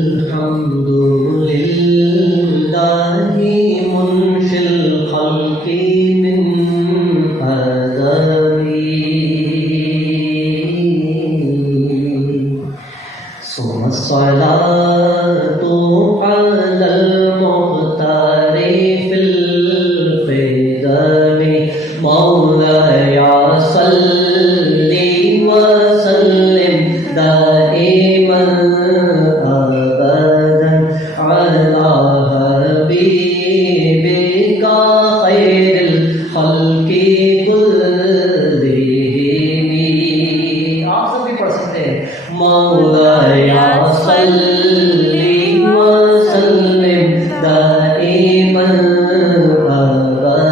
الحمد لله منشئ الخلق من ثم الصلاة على المختار في القدم مولاي صل وسلم دائما أبدا على حبيبك خير الخلق كلهم. آپ سب بھی پڑھ سکتے ہیں مولاي صل وسلم دائما أبدا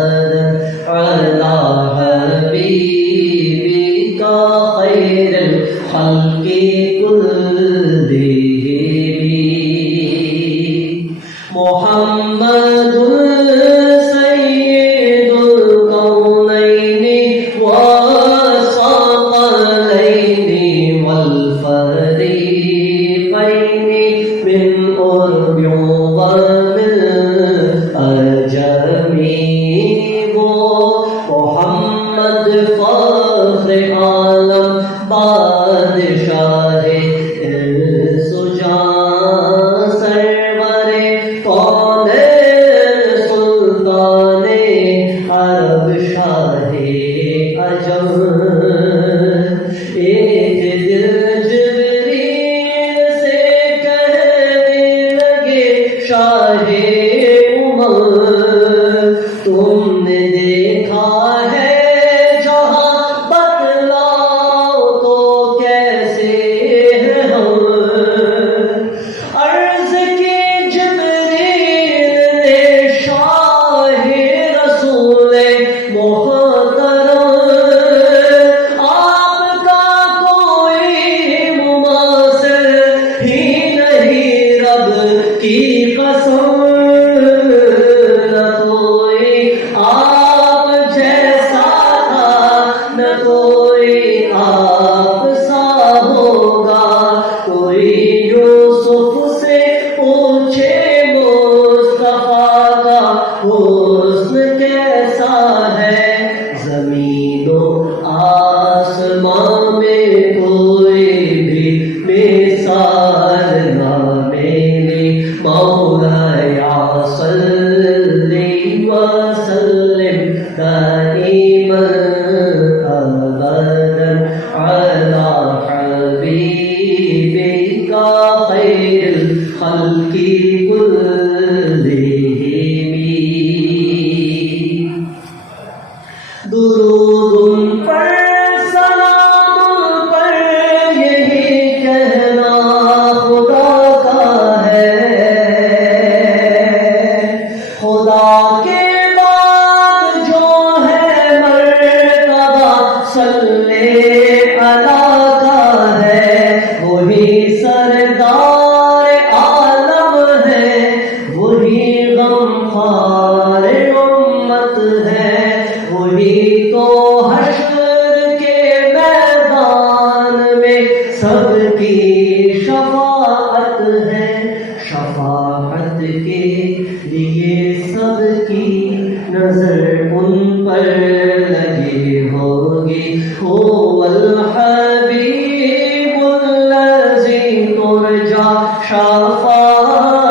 على حبيبك خير الخلق كلهم. محمد سيد الكونين والثقلين والفريقين من قرب ومن عجم. محمد فخر عالم بادشاہ سجاں سرور کون سلطان عرب شاہ عجم. ایک دل جبریل سے کہنے لگے شاہ تم نے دیکھا ہے جہاں بتلاؤ تو کیسے ہیں ہم. عرض کی جبریل نے شاہ رسول محترم آپ کا کوئی مماثل ہی نہیں رب کی قسم. آپ جیسا تھا نہ کوئی آپ سا ہوگا. کوئی یوسف سے پوچھے مصطفیٰ کا حسن کیسا ہے. زمین و آسمان میں کوئی بھی مثال نہ ملی. مولاي صل وسلم دائما أبدا على حبيبك خير الخلق كلهم. درود پر سلام پر یہی کہنا خدا کا ہے. خدا کے بعد جو ہے مرتبہ صلی علی کا ہے. وہی سردار عالم ہے وہی غمخوار امت ہے. وہی تو حشر کے میدان میں سب کی شفاعت ہے. شفاعت کے لیے سب کی نظر ان پر لگی ہوگی. هو الحبیب الذی ترجا شفاعته